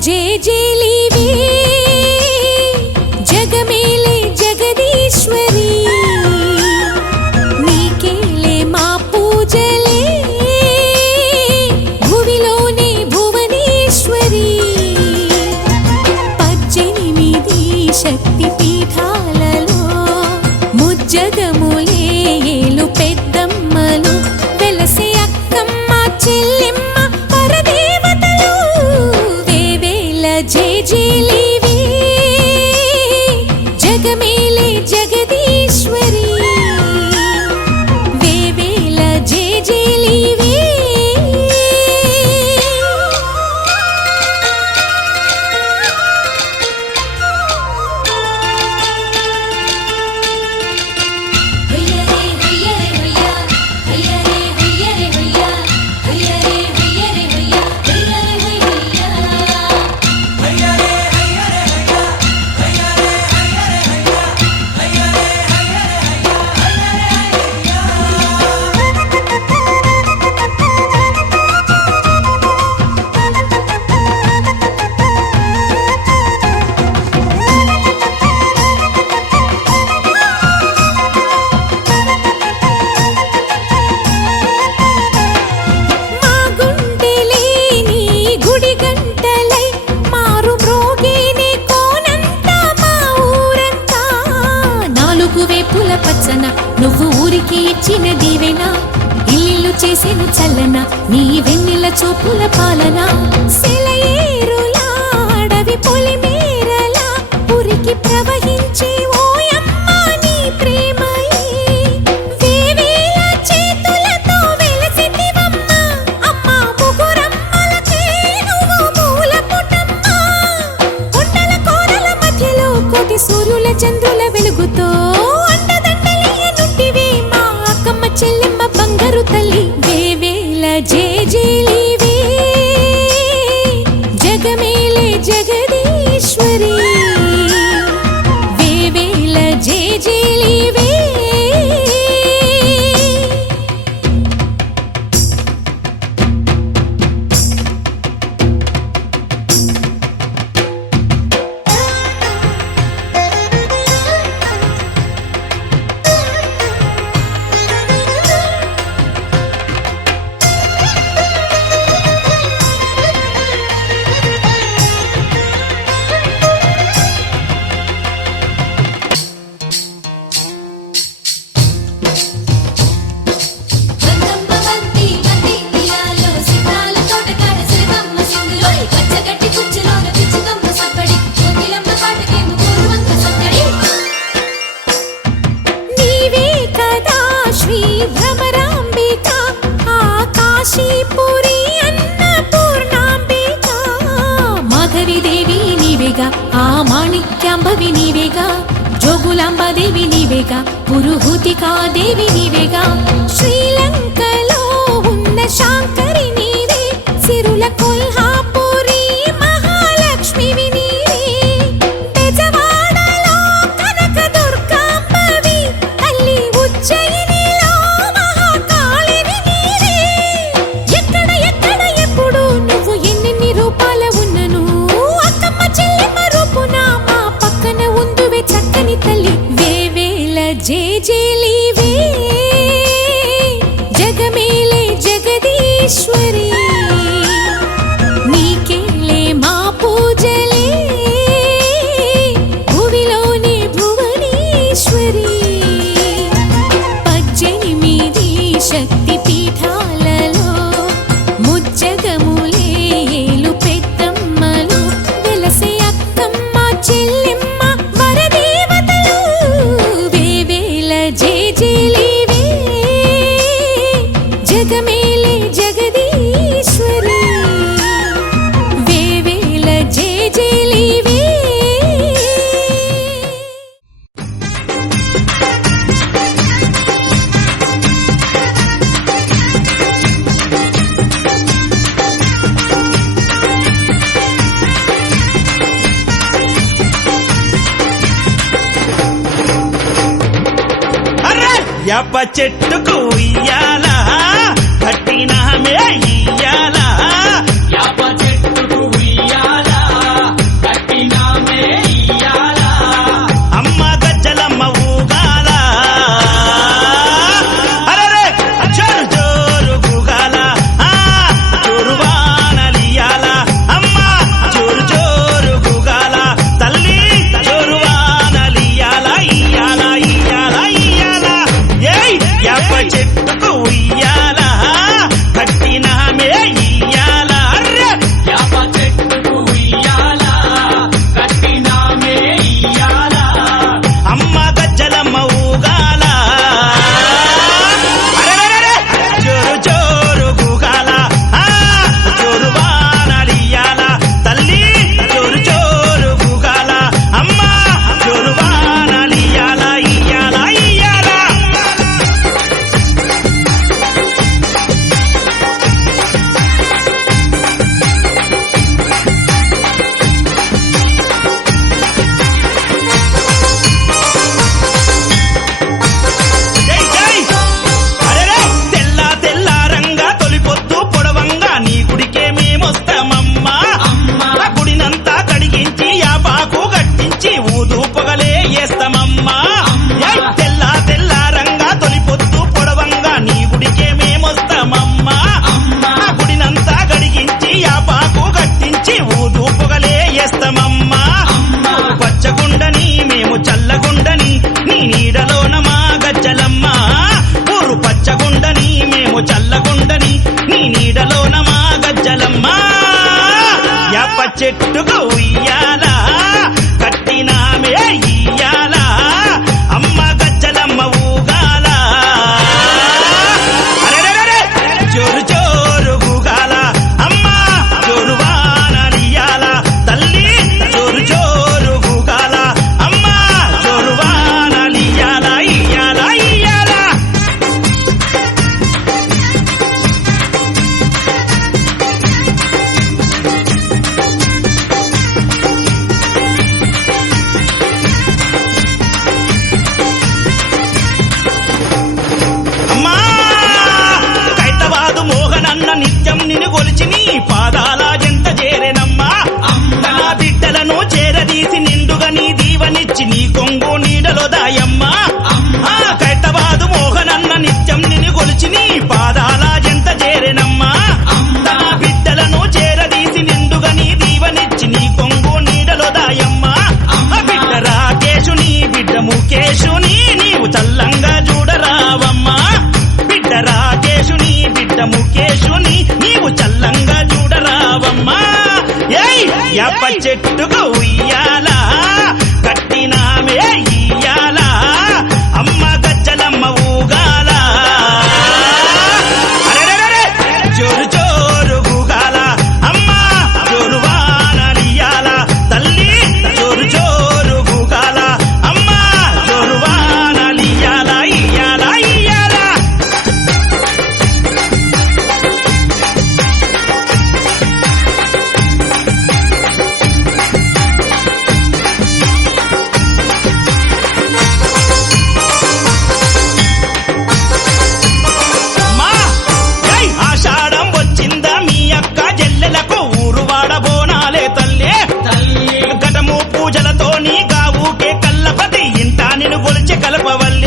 జేజేలివే జగమేలే జగదీశ్వరి నీకేలే మా పూజలే భువిలోనే భువనేశ్వరి 18 శక్తి పీఠాలలో ముజ్జగములే ఏలు పెద్దమ్మలు వెలసే అక్కమ్మ చెల్లెమ్మ పరదేవతలు వేవేల జేజేలివే జగమేలే జగదీశ్వరి వేవేల జేజేలివే నువ్వు ఊరికి ఇచ్చిన దీవెన ఇల్లు చేసేను చల్లన నీ వెన్నెల చూపుల పాలన సెలయేరులా అడవి పొలిమేరలా ఉరికి ప్రవహించే ఓయమ్మ నీ ప్రేమయే వేవేల చేతులతో వెలసితివమ్మ అమ్మ ముగురమ్మలకే నువ్వు మూల పుటమ్మ కొండల కోరల మధ్యలో కోటి సూర్యుల చంద్రుల వెలుగుతో చెల్లెమ్మ బంగారు తల్లి వేవేల జేజేలివే జగమేలే జగదీశ్వరి వేవేల జేజేలివే ఆ మాణిక్యాంబవి నీవేగా జోగులాంబాదేవి నీవేగా పురుహూతికాదేవి నీవేగా శ్రీలంకలో ఉన్న శాంకరి నీవే సిరుల కొల్హాపురి మహాలక్ష్మివి నీవే బెజవాడలో కనక దుర్గాంబవి తల్లి ఉజ్జయినిలో మహాకాళివి నీవే ఎక్కడ ఎక్కడ ఎప్పుడు నువ్వు ఎన్నెన్ని రూపాల ఉన్నను అక్కమ్మ చెల్లెమ్మ రూపున మా పక్కన ఉందువే చక్కని తల్లి వేవేల జేజేలివే జగమేలే జగదీశ్వరి నీకేలే మా పూజలే భువిలోనే భువనేశ్వరి 18 శక్తి పీఠాలలో ముజ్జగములే ఏలు పెద్దమ్మలు వెలసే అక్కమ్మ చెల్లెమ్మ వరదేవతలు వేవేల జేజేలివే జగమేలే జగదీశ్వరి వేవేల జేజేలివే యాప చెట్టుకు ఇయ్యాల కట్టిన మే ఇయ్యాల యాప చెట్టుకు ఇయ్యాల గజ్జలమ్మా తెల్ల తెల్లారంగా తొలి పొద్దు పొడవంగా నీ గుడికే మేమొస్తామమ్మా గుడినంతా గడిగించి యాపాకు గట్టించి ఊదు పొగలే వేస్తామమ్మా పచ్చగుండని మేము చల్లగుండని నీ నీడలోన మా గజ్జలమ్మా ఊరు పచ్చగుండని మేము చల్లగుండని నీ నీడలోన మా గజ్జలమ్మా యాప చెట్టుకు ఉయ్యాల కట్టినామే ఇయ్యాల అమ్మ గజ్జలమ్మ ఊగాల అరెరెరెరె! జోరు జోరు ఊగాల అమ్మ జోరు వానలియాల తల్లి జోరు జోరు ఊగాల అమ్మ జోరు వానలియాల ఇయ్యాల ఇయ్యాల అమ్మా కైతవాదు మోహనన్న నిత్యం నిన్ను గొలిచి నీ పాదాల జంట చేరెనమ్మా నా బిడ్డలను చేరదీసి నిండుగా నీ దీవనిచ్చి నీ కొంగు నీడలో దాయమ్మా కైతవాదు మోహనన్న నిత్యం నిన్ను గొలిచి నీ పాదాల జంట చేరెనమ్మా నా బిడ్డలను చేరదీసి నిండుగా నీ దీవనిచ్చి నీ కొంగు నీడలో దాయమ్మా బిడ్డ రాకేశుని బిడ్డ ముఖేశుని నీవు చల్లంగా చూడరావమ్మా బిడ్డ రాకేశుని బిడ్డ ముఖేశుని నీవు చల్లంగా చూడరావమ్మా ఏయ్ యాప చెట్టుకు ఉయ్యాల కట్టినామే ఇయ్యాల అమ్మ గజ్జలమ్మ ఊగాల అరెరెరెరె! జోరు జోరు ఊగాల అమ్మ జోరు వానలియాల తల్లి జోరు జోరు ఊగాల అమ్మ జోరు వానలియాల ఇయ్యాల ఇయ్యాల అమ్మా ఏయ్ ఆషాఢం వచ్చిందా మీ అక్క జల్లెలకు ఊరు వాడబోనాలే తల్లి ఘటము పూజలతో నీ గావుకే కల్లపతి ఇంటా నిన్ను గొలిచి కలపవల్లి